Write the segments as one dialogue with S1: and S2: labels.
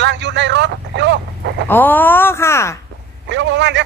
S1: ำลังอยู่ในรถโย
S2: อ๋อค่ะ
S1: เดี๋ยวประมาณจะ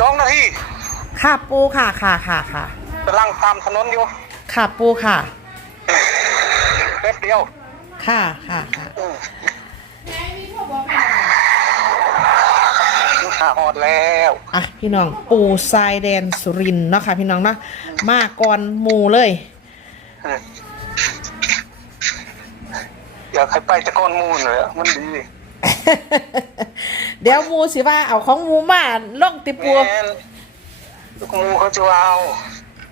S1: สองนาที
S2: ค่ะปูค่ะค่ะค่ะค่ะ
S1: กำลังตามถนนอยู่
S2: ค่ะปูค่ะ
S1: แป๊บเดียว
S2: ค่ะค่ะค่ะ
S1: อืมหาหอดแล้ว
S2: อะพี่น้องปูทรายแดนสุรินทร์เนาะค่ะพี่น้องเนาะมาก่อนหมูเลย
S1: อืมอยากให้ไปตะกอนมูลเลยอะมันดี
S2: เดี๋ยวหมูสิว่าเอาของหมูมาล่องติปู
S1: แม่นลูกมูเขาจะเอา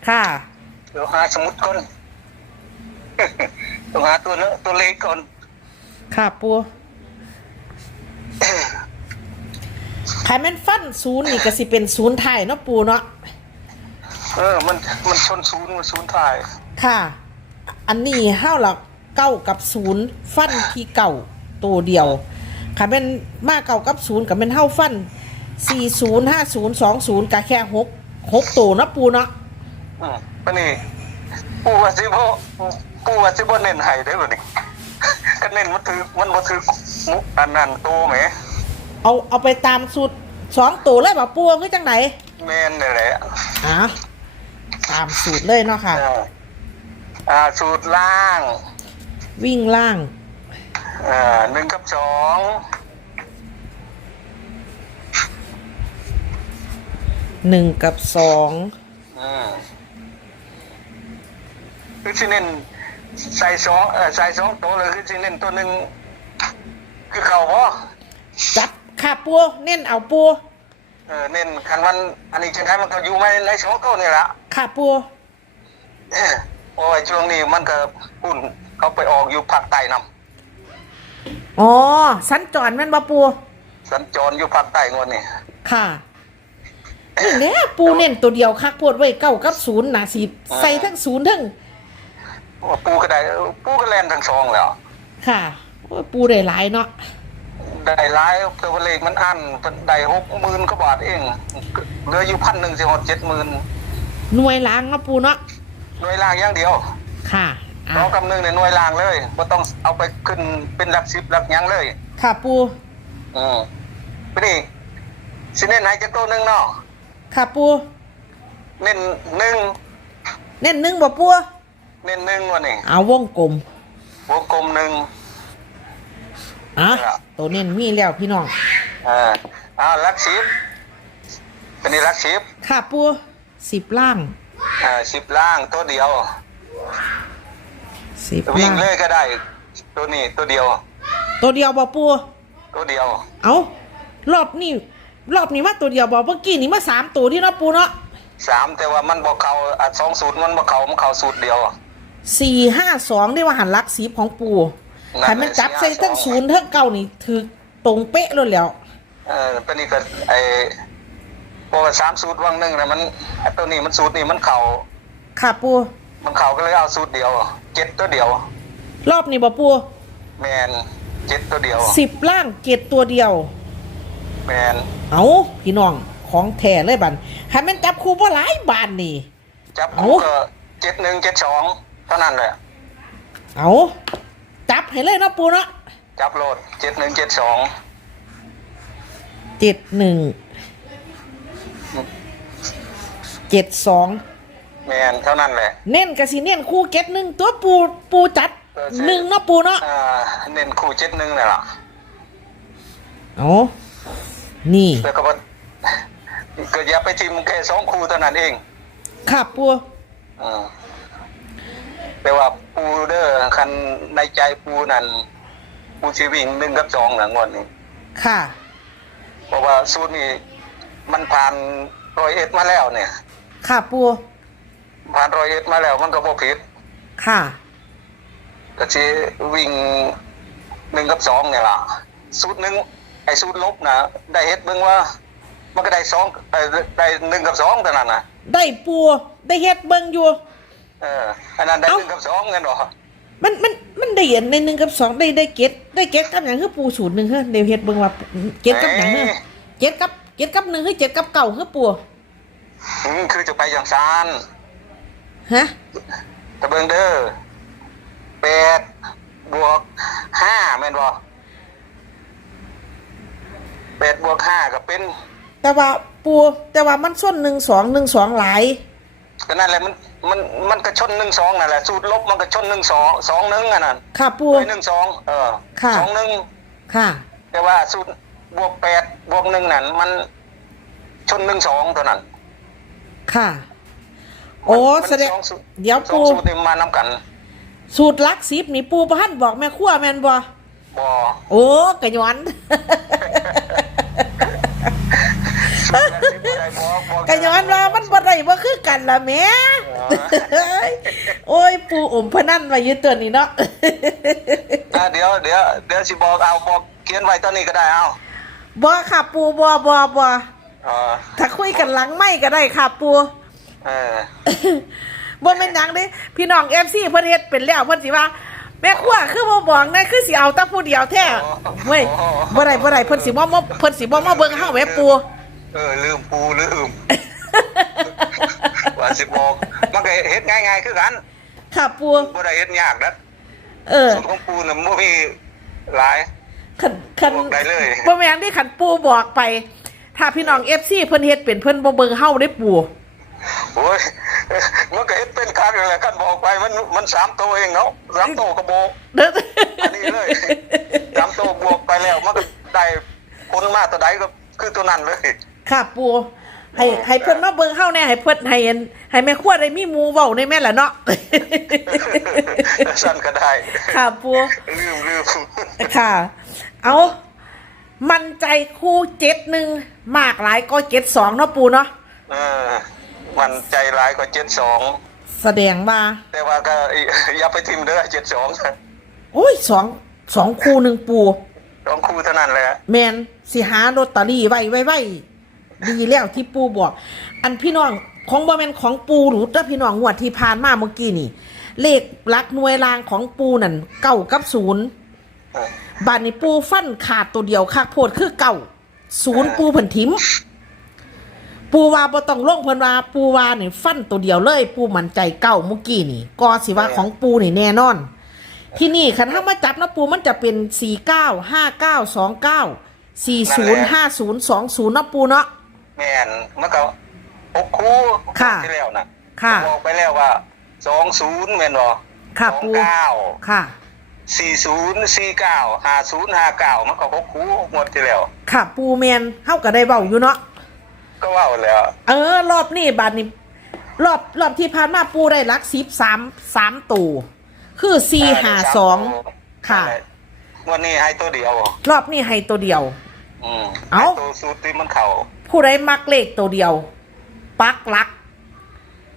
S2: ค่ะ
S1: เดี๋ยวหาสมุดก่อน ต้องหาตัวเลตัวเล็กก่อน
S2: ค่ะปูใครแม่นฟันศูนย์นี่ก็สิเป็นศูนย์ไทยเนาะปูเนาะ
S1: เออ มันมันชนศูนย์มันศูนย์ถ่าย
S2: ค่ะ อันนี้ห้าหลัก เก้ากับศูนย์ฟันที่เก่าตัวเดียวค่ะเป็นมาเก่ากับศูนย์กับเป็นเท่าฟันสี่ศูนย์ห้าศูนย์สองศูนย์กะแค่หกหกตัวเนาะปูเนาะ
S1: อืมปะนี่ปูว่าสิบ่ปูว่าสิบ่เน้นให้ได้บ่นี่ก็เน้นมันถือมันบ่ถือมุกอันนั้นโตแหม
S2: เอาเอาไปตามสูตรสองตัวเลยป่ะปูคือจังไหน
S1: แม่นนี่แหละ
S2: อะตามสูตรเลยเนาะค่ะ
S1: อ่าอ่าสูตรล่าง
S2: วิ่งล่าง
S1: อ่าหนึ่งกับสอง
S2: หนึ่งกับสอง
S1: อืมคือสิเน้นใส่สองเออใส่สองตัวเลยคือสิเน้นตัวหนึ่งคือเก่าบ่
S2: จับค่ะปูเน้นเอาปู
S1: เออเน้นคันวันอันนี้จังไดมันก็อยู่ไม่ในสองตัวนี่ล่ะ
S2: ค่ะปู
S1: เอ้อโอ้ยช่วงนี้มันก็ปุ่น เขาไปออกอยู่ภาคใต้นำ
S2: อ๋อสัญจรแม่นบ่ปู
S1: สัญจรอยู่ภาคใต้งวดนี่
S2: ค่ะนี่แหละปูเน้นตัวเดียวคักโพดไว้เก้ากับศูนย์นะสิใส่ทั้งศูนย์ทั้ง
S1: ว่าปูก็ได้ปูก็แล่นทั้งสองแล้ว
S2: ค่ะโอ้ยปูได้หลายเนาะ
S1: ได้หลายตัวเลขมันอันได้หกหมื่นกว่าบาทเองเหลืออยู่พันหนึ่งสิหดเจ็ดหมื่น
S2: หน่วยล้างเนาะปูเนาะ
S1: หน่วยล่างอย่างเดียว
S2: ค่ะ อะ
S1: น้องกำนึงในหน่วยล่างเลยบ่ต้องเอาไปขึ้นเป็นหลักสิบหลักหยังเลย
S2: ค่ะปู
S1: อืมไปดิสิเน้นไหนจะตัวหนึ่งเนาะ
S2: ค่ะปู
S1: เน้นหนึ่ง
S2: เน้นหนึ่งบ่ปู
S1: เน้นหนึ่งวันนี้
S2: เอาวงกลม
S1: วงกลมหนึ่ง
S2: อะ
S1: ครับ
S2: ตัวเน้นมีแล้วพี่น้อง
S1: อ่าอ้าวลักสิบเป็นนี่ลักสิบ
S2: ค่ะปูสิบล่าง
S1: อ่าสิบล่างตัวเดียว
S2: สิบ
S1: วิ่ง
S2: ล่าง
S1: เลยก็ได้ ตัวนี้ตัวเดียว
S2: ตัวเดียวบ่ปู
S1: ตัวเดียว
S2: เอารอบนี้รอบนี้มาตัวเดียวบ่เมื่อกี้นี้มาสามตัวที่เนาะปูเนาะ
S1: สามแต่ว่ามันบอกเขาอะสองสูตรมันบอกเขามันเขาสูตรเดียว
S2: สี่ห้าสองได้ว่าหันลักสีของปู
S1: นั่นแหละ
S2: ใครมันจับใส่
S1: 452
S2: ทั้งศูนย์ทั้งเก้านี่ถือตรงเป๊ะเลยแหล้ว
S1: เออตัวนี้ก็ไอ้พอสามสูตรวังหนึ่งนะมันไอ้ตัวนี้มันสูตรนี้มันเขา
S2: ค่ะปู
S1: มันเขาก็เลยเอาสูตรเดียวเจ็ดตัวเดียว
S2: รอบนี้บ่ปู
S1: แมนเจ็ดตัวเดียว
S2: สิบล่างเจ็ดตัวเดียว
S1: แมน
S2: เอาพี่น้องของแท้เลยบันใครมันจับคู่บ่หลายบานนี่
S1: จับ
S2: เอ้า
S1: คู่ก็เจ็ดหนึ่งเจ็ดสองเท่านั้นแหละ
S2: เอาจับให้เลยเนาะปูเนาะ
S1: จับโหลดเจ็ดหนึ่งเจ็ดสอง
S2: เจ็ดหนึ่งเจ็ดสอง
S1: แมนเท่านั้นแหละ
S2: เน้นกะสิเน้นคู่เก็ตหนึ่งตัวปูปูจัด
S1: เออใช่
S2: หนึ่งเนาะปูเนาะ
S1: อ่าเน้นคู่เจ็ดหนึ่งนี่แหละ
S2: เอานี่
S1: แล้วก็บ่ก็อย่าไปทิมแค่สองคู่เท่านั้นเอง
S2: ค่ะปู
S1: อืมแต่ว่าปูเด้อคันในใจปูนั่นปูชีวิ่งหนึ่งกับสองหลังวันนี้
S2: ค่ะ
S1: เพราะว่าสูตรนี้มันผ่านรอยเอ็ดมาแล้วเนี่ย
S2: ค่ะปู
S1: ผ่านรอยเอ็ดมาแล้วมันก็บ่ผิด
S2: ค่ะ
S1: ก็สิวิ่งหนึ่งกับสองเนี่ยล่ะสูตรหนึ่งไอ้สูตรลบนะได้เฮ็ดเบิ่งว่า มันก็ได้สองเอ่อได้หนึ่งกับสองเท่านั้นนะ
S2: ได้ปูได้เฮ็ดเบิ่งอยู่
S1: เอออันนั้นได้
S2: เอ้า
S1: หนึ่งกับสองเงินหรอ
S2: มันมันมันได้เห็นในหนึ่งกับสองได้ได้เก็ตได้เก็ตกับอย่างคือปูศูนย์หนึ่งเฮ้ยเดี๋ยวเฮ็ดเบิ่งว่าเก็ตกับอย่างเฮ้ยเก็ตกับเก็ตกับหนึ่งเฮ้ยเจ็ดกับเก่าเฮ้ยปู
S1: อืมคือจะไปอย่างซาน
S2: ฮะ
S1: ตะเบิงเด้อแปดบวกห้าแม่นบ่แปดบวกห้าก็เป็น
S2: แต่ว่าปูแต่ว่ามันส้นหนึ่งสองหนึ่งสองหลาย
S1: ก็นั่นแหละมันมันมันก็ชนหนึ่งสองนั่นแหละสูตรลบมันก็ชนหนึ่งสองสองหนึ่งอะนั่น
S2: ค่ะปู
S1: หนึ่งสองเออ
S2: ค่ะ
S1: สองหนึ่ง
S2: ค่ะ
S1: แต่ว่าสูตรบวกแปดบวกหนึ่งนั่นมันชนหนึ่งสองเท่านั้น
S2: ค่ะ โอ้
S1: มัน
S2: แสดง
S1: สอสูตร
S2: เดี๋ยว
S1: สอ
S2: ปู
S1: งสูตรนี่มานำกัน
S2: สูตรลักซิบนี่ปูพันบอกแม่ขั้วแมนบ่
S1: บอ
S2: โอ้กะย้อนกะย้อนว่ามันบ่ได้บ่คือกันล่ะแหม่โอ้ยปูอมพนันไว้อยู่ตัวนี้เนาะ
S1: อะเดี๋ยวเดี๋ยวเดี๋ยวสิบอกเอาบอกเขียนไว้ตอนนี้ก็ได้เอา
S2: บ่ค่ะปูบ่บ่บ่
S1: เออ
S2: ถ้าคุยกันหลังไม่ก็ได้ค่ะปู
S1: เออ
S2: บ่แม่นหยังเด้พี่น้อง FC เพิ่นเฮ็ดเป็นแล้วเพิ่นสิว่า แม่ครัวคือบ่บอกนะคือสิเอาแต่ผู้เดียวแท้เว้ยบ่ได้บ่ได้เพิ่นสิบ่มาเพิ่นสิบ่มาเบิ่งเฮาแหมปู
S1: เออลืมปูลืมว่าสิบอกมันก็เฮ็ดง่ายๆคือกัน
S2: ค่ะปู
S1: บ่ได้เฮ็ดยากนะ
S2: เออ
S1: สูตรของปูน่ะบ่มีหลาย
S2: คันคัน
S1: บอกได้เลย
S2: บ่แม่นที่คันปูบอกไป ถ้าพี่น้อง FC เพิ่นเฮ็ดเป็นเพิ่นบ่เบิ่งเฮาได้ปู
S1: โอ้ยมันก็เฮ็ดเป็นคักนั่นแหละคันบอกไปมันมันสามตัวเองเนาะสามตัวก็บอก
S2: เด้อ
S1: อันนี้เลยสามตัวบวกไปแล้ว มันก็ได้ผลมาตัวใดก็คือตัวนั้นเลย
S2: ค่ะปูให้ให้เพิ่นมาเบิ่งเฮาแน่ให้เพิ่นให้อันให้แม่ครัวได้มีหมู่เว้าในแม่นล่ะเนาะ
S1: สั้นก็ได้
S2: ค่ะปู
S1: ลืมลืม
S2: ค่ะ เอามันใจคู่เจ็ดหนึ่งมากหลายก็เจ็ดสองเนาะปูเนาะ
S1: เออ มันใจร้ายกว่าเจ็ดสอง
S2: แสดงว่า
S1: แต่ว่าก็อย่าไปทิมเด้อเจ็ดสอง
S2: โอ้ยสองสองคู่หนึ่งปู
S1: สองคู่เท่านั้นแหละ
S2: แมนสิหาลอตเตอรี่ไว้ไว้ไว้ดีแล้วที่ปูบอก อันพี่น้องของบ่แมนของปูหรือถ้าพี่น้องงวดที่ผ่านมาเมื่อกี้นี่ เลขหลักหน่วยรางของปูนั่นเก้ากับศูนย์
S1: เออ
S2: บานนี้ปูฟันขาดตัวเดียวคักโพดคือเก่าศูนย์ปูเพิ่นทิม ปูว่าบ่ต้องลงเพิ่นว่าปูว่านี่ฟันตัวเดียวเลย ปูมั่นใจเก่าเมื่อกี้นี่ก็สิว่าของปูนี่แน่นอน ที่นี่คันถ้ามาจับนะปูมันจะเป็น4 9 5 9 2 9 4 0 5 0 2 0นะปูเนาะ
S1: แม่นมันก็หกคู่
S2: ค่ะ
S1: ที่แล้วน่ะ
S2: ค่ะ
S1: บอกไปแล้วว่าสองศูนย์แม่นบ่
S2: ค่ะ
S1: สอง
S2: ปู
S1: เก้า
S2: ค่ะ
S1: สี่ศูนย์สี่เก้าห้าศูนย์ห้าเก้ามันก็หกคู่หมดที่แล้ว
S2: ค่ะปูแมนเฮาก็ได้เว้าอยู่เนาะ
S1: ก็ว่าแล้ว
S2: เออ รอบนี้บาดนี้ รอบรอบที่ผ่านมาปูได้หลักสิบสามสามตัวคือสี่หาสองค่ะ
S1: วันนี้ให้ตัวเดียว
S2: รอบนี้ให้ตัวเดียว
S1: อืม
S2: เอ้า
S1: ให้ตัวสูตรที่มันเข่า
S2: ผู้ใดมักเลขตัวเดียว ปักหลัก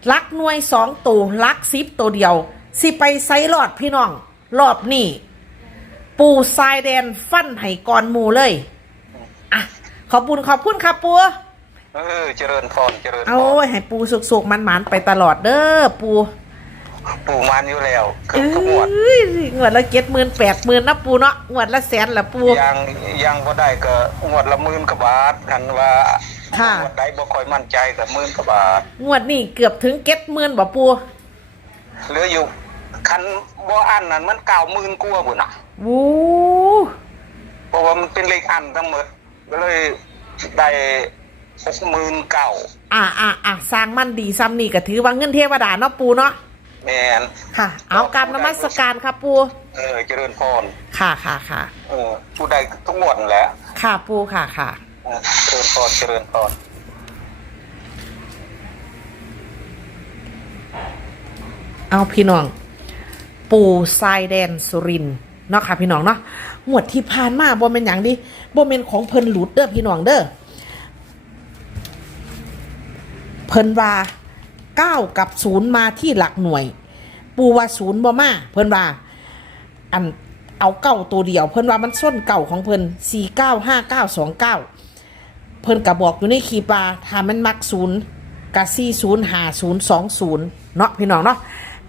S2: หลักหน่วยสองตัวหลักสิบตัวเดียว สิไปไซรอดพี่น้อง รอบนี้ปูทรายแดนฟันให้ก่อนหมูเลย อะ ขอบคุณขอบคุณครับปู
S1: เออเจริญพรเจริญพ
S2: เอา
S1: ร
S2: ให้ปูสุกๆมันๆไปตลอดเด้อปู
S1: ปู่มันอยู่แล้วเกื
S2: เอ
S1: อบทุกงวด้
S2: ยงวดละเจ็ดหมื่นแปดหมื่นนะปูเนาะงวดละแสนละปู
S1: ยังยังบ่ได้ก็งวดละหมื่นกว่าบาทกันว่า
S2: ค่ะ
S1: งวดใดบ่ค่อยมั่นใจก็หมื่นกว่าบาท
S2: งวดนี่เกือบถึงเจ็ดหมื่นบ่ปู
S1: เหลืออยู่คันบ่อันนั้นมันเก้าหมื่นกว่าพุ่นน่ะ
S2: วู้
S1: เพราะว่ามันเป็นเลขอันทั้งหมดก็เลยได้ หกหมื่นเก้า
S2: อ่าอ่าอ่าสร้างมันดีซ้ำนี่ก็ถือว่าเงินเทวดาเนาะปูเนาะ
S1: แม่น
S2: ค่ะ เอากรรมนมัสการครับปู
S1: เออเจริญพร
S2: ค่ะค่ะค่ะ
S1: เออผู้ใดทุกงวดนั่นแหละ
S2: ค่ะปูค่ะค่ะ
S1: เออเจริญพรเจริญพร
S2: เอาพี่น้อง ปูทรายแดนสุรินทร์เนาะค่ะพี่น้องเนาะงวดที่ผ่านมาบ่เป็นอย่างดิบ่เป็นของเพิ่นหลุดเด้อพี่น้องเด้อ เพิ่นว่าเก้ากับศูนย์มาที่หลักหน่วย ปูว่าศูนย์บ่มาเพิ่นว่าอันเอาเก้าตัวเดียว เพิ่นว่ามันส้นเก่าของเพิ่นสี่เก้าห้าเก้าสองเก้าเพิ่นก็บอกอยู่ในคีปาถ้ามันมักศูนย์กับสี่ศูนย์หาศูนย์สองศูนย์เนาะพี่น้องเนาะ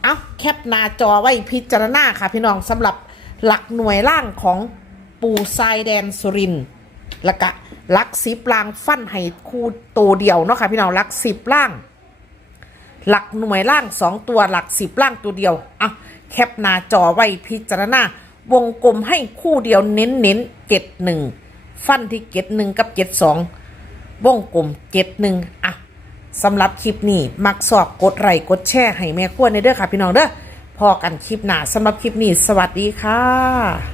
S2: เอาแคปหน้าจอไว้พิจารณาค่ะพี่น้องสำหรับหลักหน่วยล่างของปูทรายแดนสุรินทร์ล้วก็ห ลักสิบล่างฟันให้คู่ตัวเดียวเนาะค่ะพี่น้องลักสิบล่าง หลักหน่วยล่างสองตัวหลักสิบล่างตัวเดียวอะแคปหน้าจอไว้พิจารณาวงกลมให้คู่เดียวเน้นเน้นเจ็ดหนึ่งฟันที่เจ็ดหนึ่งกับเจ็ดสองวงกลมเจ็ดหนึ่งอะสำหรับคลิปนี้ มักสอบกดไลค์กดแชร์ให้แม่ขั้วในเด้อค่ะพี่น้องเด้อพอกันคลิปหน้าสำหรับคลิปนี้ สวัสดีค่ะ